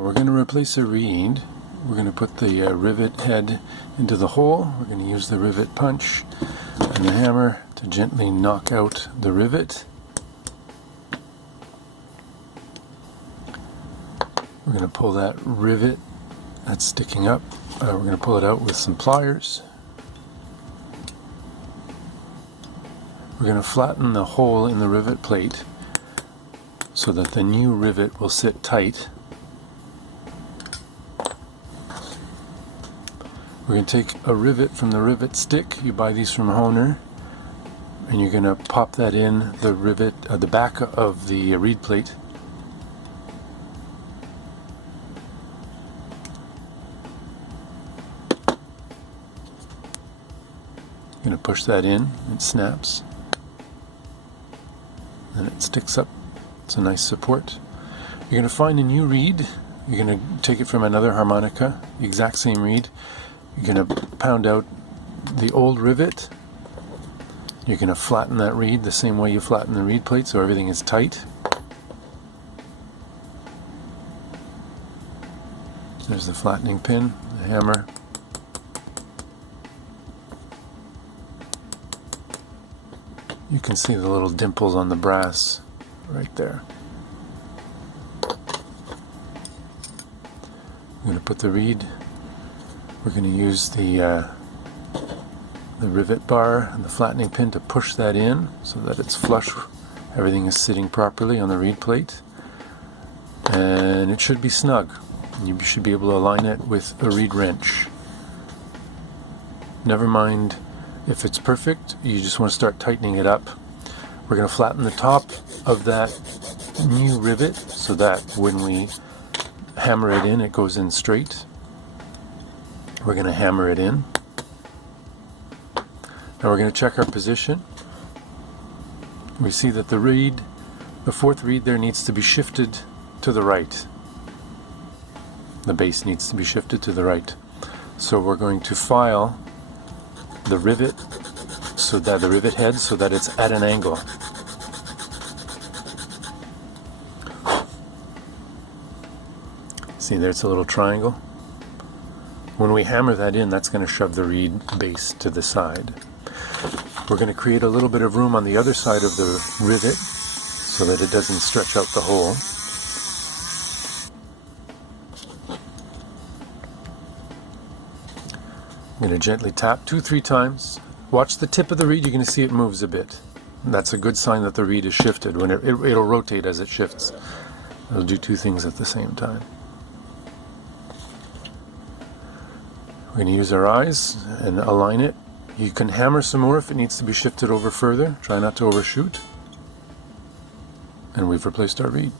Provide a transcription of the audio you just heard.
We're going to replace a reed. We're going to put the rivet head into the hole. We're going to use the rivet punch and the hammer to gently knock out the rivet. We're going to pull that rivet that's sticking up. We're going to pull it out with some pliers. We're going to flatten the hole in the rivet plate so that the new rivet will sit tight. We're going to take a rivet from the rivet stick. You buy these from Honer, and you're going to pop that in the rivet, the back of the reed plate. You're going to push that in, it snaps, and it sticks up. It's a nice support. You're going to find a new reed. You're going to take it from another harmonica, the exact same reed. You're going to pound out the old rivet. You're going to flatten that reed the same way you flatten the reed plate so everything is tight. There's the flattening pin, the hammer. You can see the little dimples on the brass right there. I'm going to put the reed. We're going to use the rivet bar and the flattening pin to push that in so that it's flush. Everything is sitting properly on the reed plate. And it should be snug. You should be able to align it with a reed wrench. Never mind if it's perfect, you just want to start tightening it up. We're going to flatten the top of that new rivet so that when we hammer it in, it goes in straight. We're going to hammer it in. Now we're going to check our position. We see that the reed, the fourth reed there, needs to be shifted to the right. The base needs to be shifted to the right. So we're going to file the rivet so that the rivet head so that it's at an angle. See, there's a little triangle. When we hammer that in, that's going to shove the reed base to the side. We're going to create a little bit of room on the other side of the rivet so that it doesn't stretch out the hole. I'm going to gently tap 2-3 times. Watch the tip of the reed, you're going to see it moves a bit. And that's a good sign that the reed is shifted. When it'll rotate as it shifts. It'll do two things at the same time. We're going to use our eyes and align it. You can hammer some more if it needs to be shifted over further. Try not to overshoot. And we've replaced our reed.